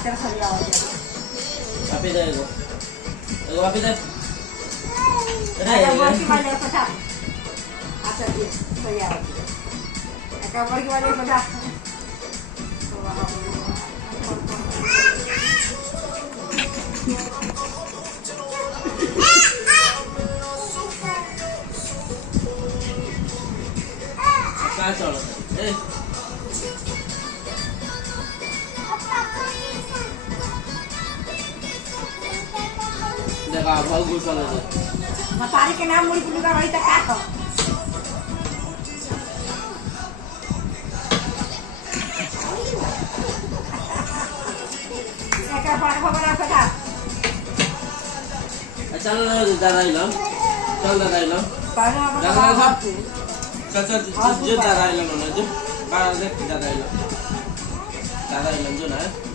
হাতের ছবি আওয়াজ বাপি দে এগো বাপি দে বলছি মানে কথা আচ্ছা দিয়ে ছবি আওয়াজ একা বলছি মানে কথা काय चालत ए देखा भाऊ घुसले मग तारीख के नाम मुड़ी पुलिका रही त का ख एका बड़ा खबर आ का चल दादा इलम चल दादा इलम पाना दादा चल चल जो दादा इलम ना जो बाहर से दादा इलम जो ना